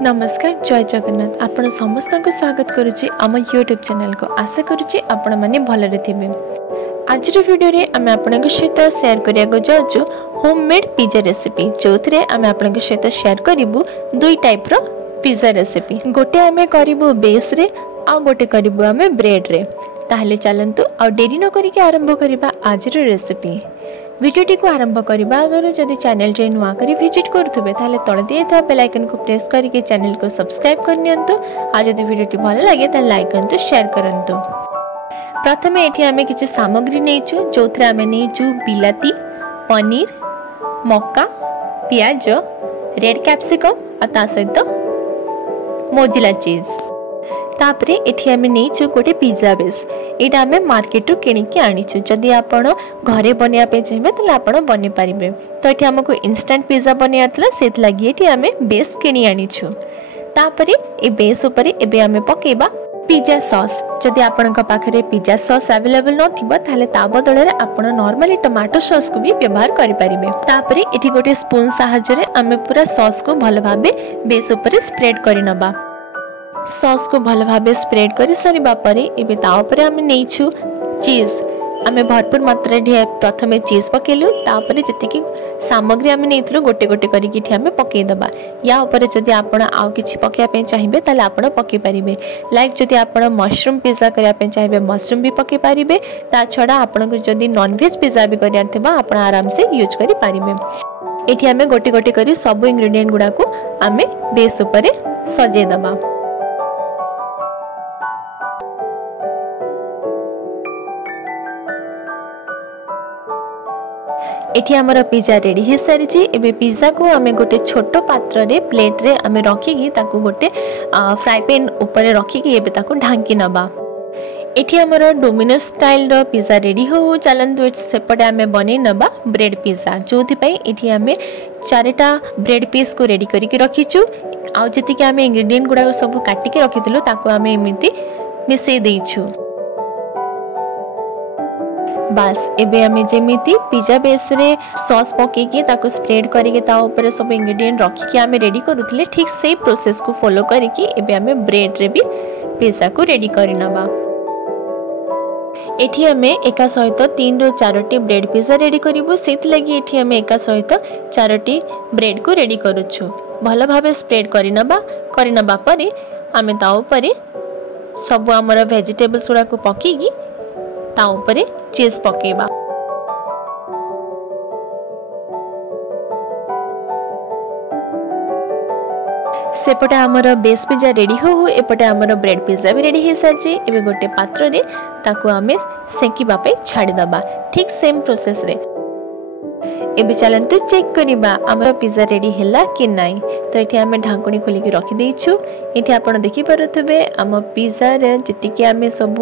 नमस्कार जय जगन्नाथ आपण समस्त को स्वागत करुच्ची आम यूट्यूब चैनल को आशा करुच्ची आपण माने भलरे थिबे। आज वीडियो रे आमे आपन सहित शेयर करिया को जाउछु होममेड पिज्जा रेसिपी जोथरे आमे आपन सहित शेयर करिवु दुई टाइप रो पिज्जा रेसिपी। गोटे आमे करिवु बेस रे आ गोटे करिवु आमे ब्रेड रे। ताहले चलंतु आ देरी न करिके आरंभ करिबा आज रो रेसिपी। वीडियोटी को आरंभ करने आगर जदि चैनल रे नुआ करी विजिट करुवे ताले तले दिए बेल आइकन को प्रेस करके चैनल को सब्सक्राइब करनी आ जदि वीडियोटी भल लगे ताले लाइक करंतु शेयर करंतु। प्रथमे एठी आमे किछि सामग्री नेइछु जोथरे आमे नेइछु बिलाती पनीर मक्का प्याज रेड कैप्सिकम आ ता सहित मोजिला चीज। तापरे एठी आमे नेइछु गोटे पिज्जा बेस। एटा आमे मार्केट रो किनिके आनिछु। जदि आपण घरे बनिया पे चाहबे तले आपण बनि पारिबे। तो एठी हमको इंस्टेंट पिज्जा बनिया तला सेत लागि एठी आमे बेस किनि आनिछु। तापरे ए बेस ऊपर एबे आमे पकेबा पिज्जा सॉस। जदि आपनका पाखरे पिज्जा सॉस अवेलेबल नथिबा ताले ता बदले रे आपण नॉर्मली टमाटो सॉस को भी व्यवहार करि पारिबे। तापरे एठी गोटे स्पून सहायता रे आमे पूरा सॉस को भल भाबे बेस ऊपर स्प्रेड करि नबा। सॉस को भल भाबे स्प्रेड करि सरिबा परे एबे ता ऊपर आमे नेइछु चीज। आमे भरपूर मात्रा रे प्रथमे चीज पकेलु तापरे जतिकी सामग्री आमे नेइथलो गोटे गोटे करी कि आमे पके दबा। या ऊपर जदि आपण आउ किछि पकेया पे चाहिबे ताले आपण पके परिबे। लाइक जदि आपण मशरूम पिज्जा करिया पे चाहिबे मशरूम भी पके परिबे। ता छडा आपण को जदि नॉन वेज पिज्जा भी करिया थबा आपण आराम से यूज करि परिबे। एठी आमे गोटे गोटे करी सब इंग्रेडिएंट गुडा को आमे बेस ऊपर सजे दबा। एठी हमर पिज्जा रेडी हे सारिछि। एबे पिज्जा को हमें गोटे छोटो पात्र रे प्लेट रे हमें रखी की ताको गोटे फ्राई पैन ऊपर रखी की एबे ताको ढांकी नबा। एठी हमर डोमिनोज स्टाइल रो पिज्जा रेडी हो चलंतु सेपटे हमें बने नबा ब्रेड पिज्जा। जोथि पई एठी हमें चारटा ब्रेड पीस को रेडी करी के रखिछु। आ जति के हमें इंग्रेडिएंट गुडा सब काटी के रखिथिलु ताको हमें एमिति मिसै देइछु। बास एबे हमें जेमिति पिज्जा बेस रे सॉस पके के ताको स्प्रेड करिके ता ऊपर सब इंग्रेडिएंट रखी के हमें रेडी करूथले ठीक सेही प्रोसेस को फॉलो करिके एबे हमें ब्रेड रे भी पिज्जा को रेडी करिनबा। एठी हमें एका सहित 3 रो 4टी ब्रेड पिज्जा रेडी करिवु। सेत लागि एठी हमें एका सहित 4टी ब्रेड को रेडी करूछु। भलो भाबे स्प्रेड करिनबा परे हमें ता ऊपर सब हमर वेजिटेबल्स गुडा को पकेगी ता ऊपर चीज पकेबा। सेपटे हमर बेस पिज्जा रेडी हो एपटे हमर ब्रेड पिज्जा भी रेडी हे साची। एबे गोटे पात्र रे ताको हमें सेकीबा पे छाडी दबा ठीक सेम प्रोसेस रे। एबे चलंतु चेक करिबा हमर पिज्जा रेडी हैला कि नाइ। तो एठी हमें ढांकुणी खोली के रखि देइछु। एठी आपण देखि परथबे हम पिज्जा रे जति के हमें सब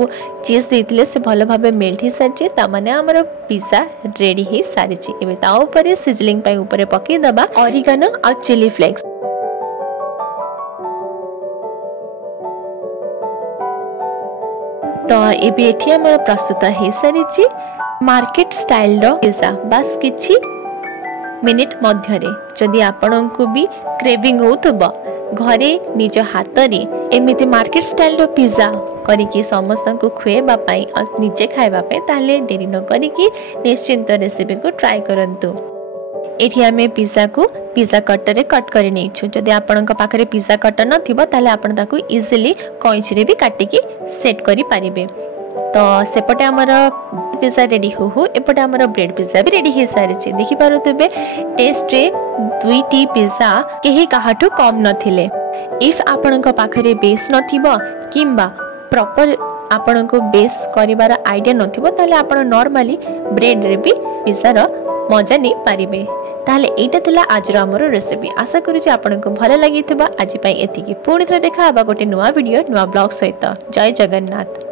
चीज देइतले से भलो भाबे मेल्ट ही सारचे ता माने हमर पिज्जा रेडी हे सारिछि। एबे ता ऊपर सिजलिंग पई ऊपर पके दबा ऑरिगेनो आ चिली फ्लेक्स। तो एबे एठी हमर प्रस्तुत हे सारिछि मार्केट स्टाइल रो पिज्जा। बस किछि मिनिट मध्य रे जदि आपन को भी क्रेविंग होतबा घरे निज हाथ रे एमिति मार्केट स्टाइल रो पिज्जा करिकि समस्त को खुएबा पई और निजे खाइबा पे ताले देरी न करिकि निश्चिंत रेसिपी को ट्राई करंतु। एठी हमें पिज्जा को पिज्जा कटर रे कट करि नेछु। जदि आपन का पाखरे पिज्जा कटर न थिबा ताले आपन ताको इजीली कैंची रे भी काटि के सेट करि पारिबे। तो सेपटे हमर पिज्जा रेडी हो एपटे हमर ब्रेड पिज्जा भी रेडी हे सारिछि। देखि पारुतबे टेस्ट रे दुईटी पिज्जा केही काहाठु कम नथिले। इफ आपन का पाखरे बेस नथिबो किंबा प्रॉपर आपन को बेस करिवार आईडिया नथिबो ताले आपन नॉर्मली ब्रेड रे भी पिज्जा रो मजा नै पारिबे। ताले एटा थिला आज रो हमर रेसिपी। आशा करू जे आपन को भल लागिथिबा। आज पई एतिकी पुणी थरे देखा आबा गोटे नुवा वीडियो नुवा ब्लॉग सहित। जय जगन्नाथ।